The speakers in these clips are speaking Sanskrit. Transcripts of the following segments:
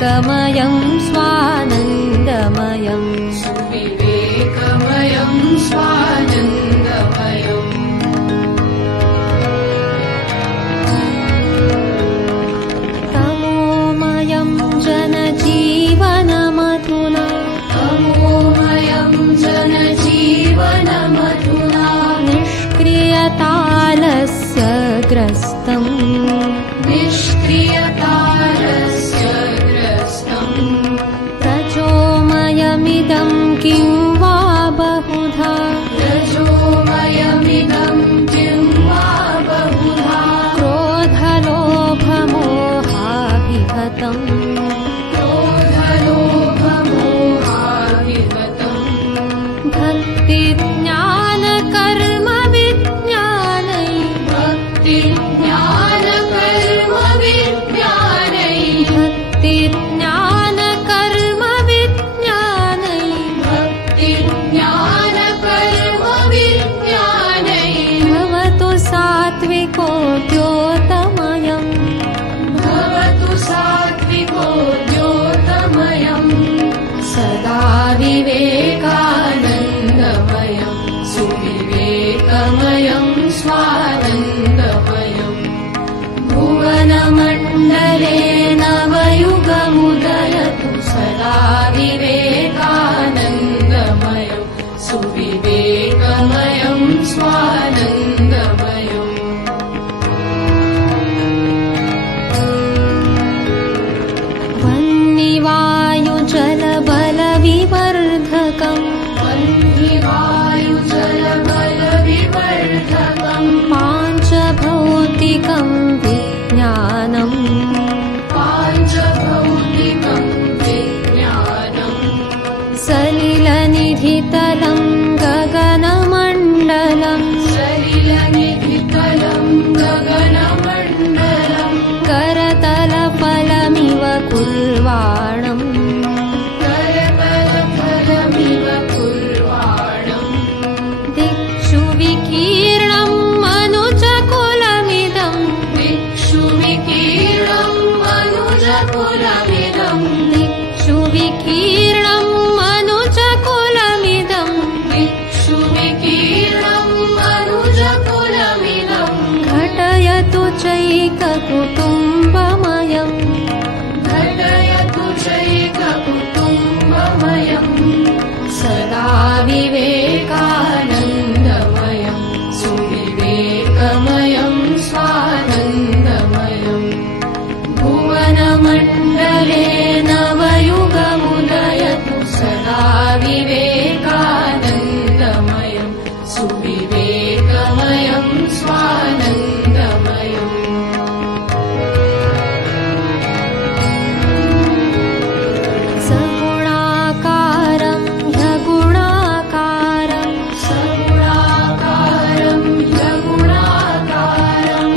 सुविवेकमयं स्वानन्दमयं सुविवेकमयं स्वानन्दमयम् तमोमयं जनजीवनमधुना तमोमयं जनजीवनमधुना निष्क्रियतालस्य ग्रस्तम् निष्क्रियतालस्य ग्रस्तम् रजोमयमिदं किं वा बहुधा रजोमयमिदं किं वा बहुधा क्रोधलोभमोहाभिहतम् क्रोधलोभमोहाभिहतम् भक्तिज्ञानकर्मविज्ञानै भक्तिज्ञानकर्मविज्ञानै भक्तिज्ञानकर्मविज्ञानै भक्तिज्ञानकर्मविज्ञानै भवतु सात्विको द्योतमयम् भवतु सात्विको द्योतमयम् सदा विवेकानन्दमयं सुविवेकमयं स्वानन्दमयम् भुवनमण्डले नवयुगमुदयतु सदा विवेकानन्दमयं सुविवेकमयं स्वानन्दमयम् वह्निवायुजलबलविवर्धकम् वह्निवायुजलबलविवर्धकम् पाञ्चभौतिकं विज्ञानम् पाञ्चभौतिकं विज्ञानम् सलिलनिधितलं गगनमण्डलम् सलिलनिधितलं गगनमण्डलम् करतलफलमिव कुर्वाणम् करतलफलमिव कुर्वाणम् दिक्षु विकीर्णं मनुजकुलमिदम् दिक्षु विकीर्णं मनुजकुलमिदम् दिक्षु विकीर्णं मनुजकुलमिदम् दिक्षु विकीर्णं मनुजकुलमिदम् घटयतु चैककुटुम्बमयम् घटयतु चैककुटुम्बमयम् सदा विवेकानन्दमयं सुविवेकमयं स्वानन्दमयम् भुवनमण्डले नवयुगमुदयतु सदा विवेकानन्दमयं सुविवेकमयं स्वानन्दमयम् सगुणाकारं ह्यगुणाकारम् सगुणाकारं ह्यगुणाकारम्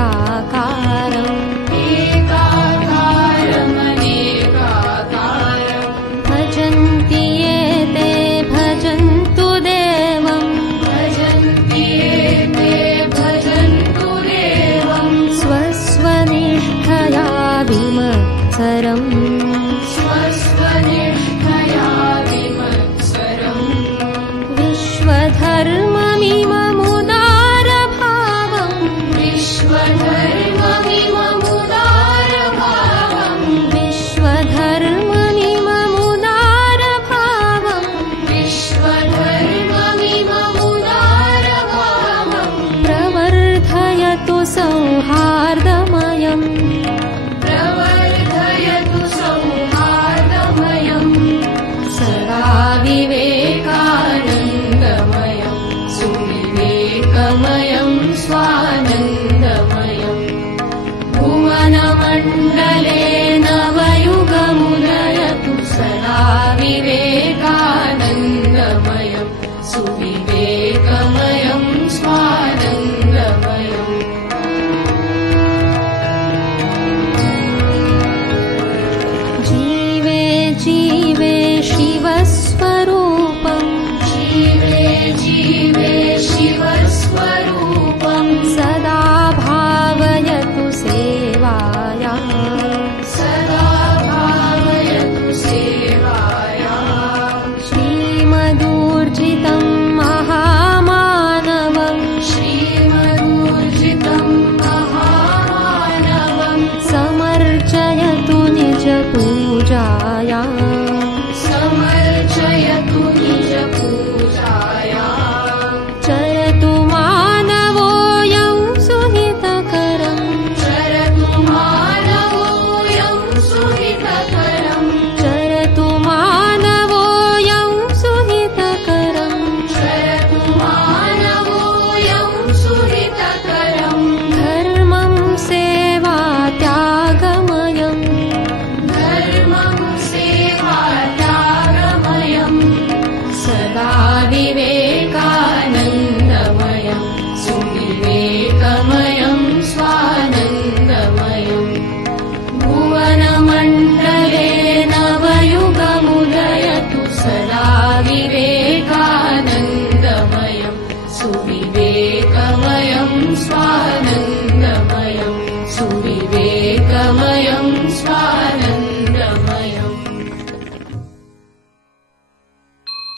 एकाकारमनेकाकारम् एकाकारमनेकाकारम् भजन्ति ये ते भजन्तु देवम् भजन्ति ये ते भजन्तु देवम् स्वस्वनिष्ठया विमत्सरम् स्वस्वनिष्ठया विमत्सरम् विश्वधर्ममिममुदारभावम् विश्वधर्ममिममुदारभावम् विश्वधर्ममिममुदारभावम् विश्वधर्ममिममुदारभावम् प्रवर्धयतु सौहार्दमयम् प्रवर्धयतु सौहार्दमयम् सदा विवेकानन्दमयं सुविवेकमयं स्वानन्दमयम् भुवनमण्डले नवयुगमुदयतु सदा विवेकानन्दमयं सुविवेकमयं स्वानन्दमयम् जीवे जीवे शिवस्वरूपम् जीवे जीवे शिवस्वरूपम् सदा भावयतु सेवा स्वानन्दमयम् सूर्य